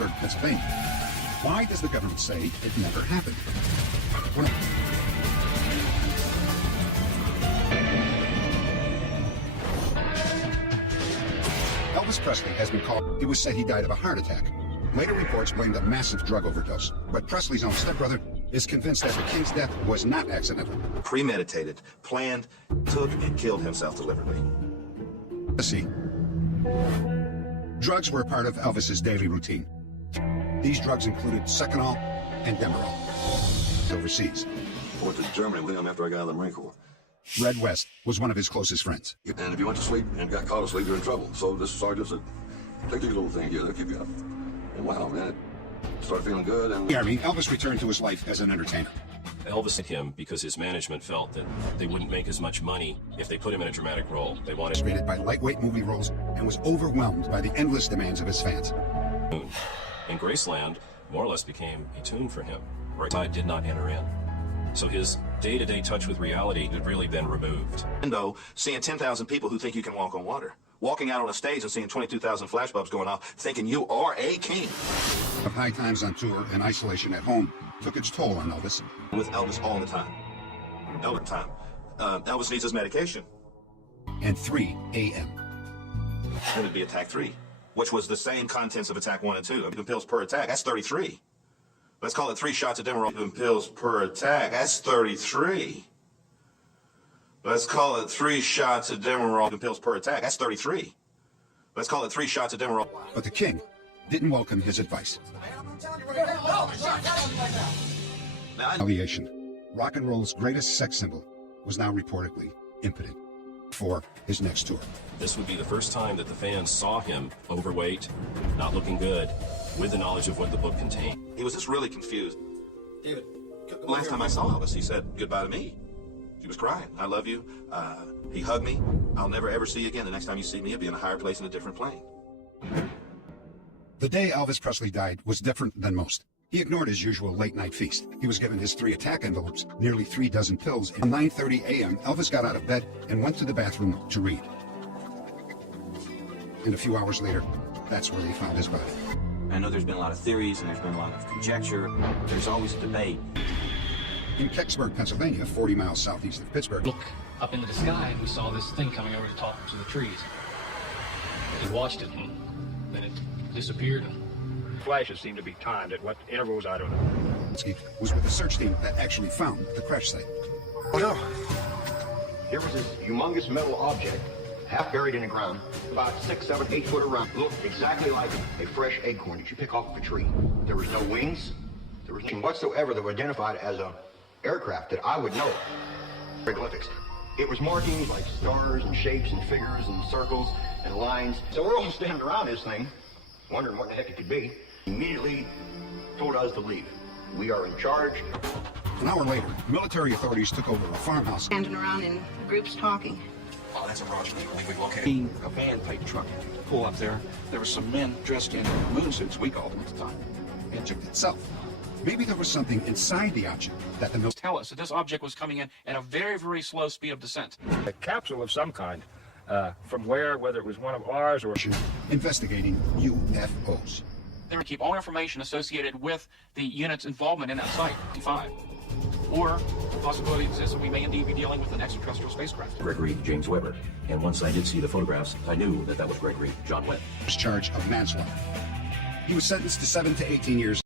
Kecksburg, Pennsylvania. Why does the government say it never happened? Well, Elvis Presley has been called. It was said he died of a heart attack. Later reports blamed a massive drug overdose. But Presley's own stepbrother is convinced that the king's death was not accidental. Premeditated, planned, took, and killed himself deliberately. Let's see. Drugs were a part of Elvis's daily routine. These drugs included Seconal and Demerol. Overseas. I went to Germany with him after I got out of the Marine Corps. Red West was one of his closest friends. And if you went to sleep and got caught asleep, you're in trouble. So this sergeant said, take these little things here, they'll keep you up. And wow, man, it started feeling good. And In the Army, Elvis returned to his life as an entertainer. Elvis hit him because his management felt that they wouldn't make as much money if they put him in a dramatic role. They wanted Rated by lightweight movie roles and was overwhelmed by the endless demands of his fans. and Graceland more or less became a tune for him. Right did not enter in. So his day-to-day touch with reality had really been removed. Window, seeing 10,000 people who think you can walk on water. Walking out on a stage and seeing 22,000 flashbulbs going off, thinking you are a king. Of high times on tour and isolation at home took its toll on Elvis. With Elvis all the time. Elvis needs his medication. And 3 a.m. It would be attack 3, which was the same contents of attack 1 and 2. Pills per attack, that's 33. Let's call it 3 shots of Demerol. Pills per attack, that's 33. Let's call it 3 shots of Demerol. Pills per attack, that's 33. Let's call it 3 shots of Demerol. But the king didn't welcome his advice. Retaliation. Rock and roll's greatest sex symbol was now reportedly impotent for his next tour. This would be the first time that the fans saw him overweight, not looking good, with the knowledge of what the book contained. He was just really confused. David, Last time I saw Elvis, he said goodbye to me. He was crying. I love you. He hugged me. I'll never ever see you again. The next time you see me, it'll be in a higher place in a different plane. The day Elvis Presley died was different than most. He ignored his usual late-night feast. He was given his 3 attack envelopes, nearly 3 dozen pills. At 9:30 a.m., Elvis got out of bed and went to the bathroom to read. And a few hours later, that's where they found his body. I know there's been a lot of theories and there's been a lot of conjecture. There's always a debate. In Kecksburg, Pennsylvania, 40 miles southeast of Pittsburgh, Look up into the sky and we saw this thing coming over the tops of the trees. We watched it and then it disappeared. Flashes seem to be timed at what intervals, I don't know. was with the search team that actually found the crash site. Oh no! Here was this humongous metal object, half buried in the ground, about 6, 7, 8 foot around. Looked exactly like a fresh acorn that you pick off of a tree. There was no wings. There was nothing whatsoever that would identify it as a aircraft that I would know. Hieroglyphics. It was markings like stars and shapes and figures and circles and lines. So we're all standing around this thing, wondering what the heck it could be. Immediately told us to leave. We are in charge. An hour later, military authorities took over a farmhouse. Standing around in groups talking. Oh, that's a Roger. We've located. Seen a van type truck pull up there. There were some men dressed in moon suits, we called them at the time. Object itself. Maybe there was something inside the object that the military Tell us that this object was coming in at a very, very slow speed of descent. A capsule of some kind, from whether it was one of ours or... investigating UFOs. They would keep all information associated with the unit's involvement in that site, 5. Or the possibility exists that we may indeed be dealing with an extraterrestrial spacecraft. Gregory James Webber. And once I did see the photographs, I knew that that was Gregory John Webb. Was charged of manslaughter. He was sentenced to 7 to 18 years.